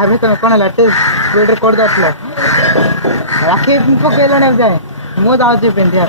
भाभी तुम कौन लाटे स्पीड कोड दसलो राखी पकेलो ने जाए मो जाउची पिंधिया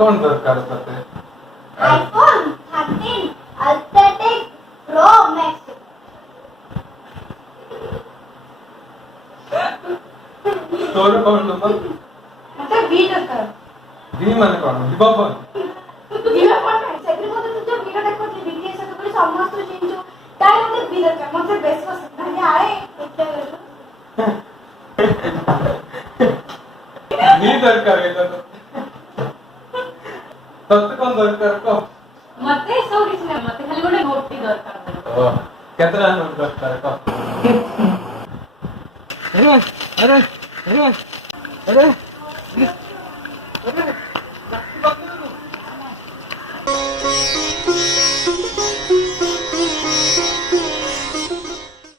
कौन दरकार होते iPhone 13 Ultratek Pro Max तोर कौन लो मतलब भी दरकार दी माने कौन दिबा फोन नहीं सेकंड मते तू जो वीडियो देखो जे बीटीएस तो कोई समस्त चेंज हो ताई मते भी दरकार मते बेस्ट पसंद नहीं आए नी दरकार है तो तब कौन दरकार को मते सब किछ नहीं मते खाली गोटे नोट दरकार ओ केतना नोट दरकार को अरे अरे अरे अरे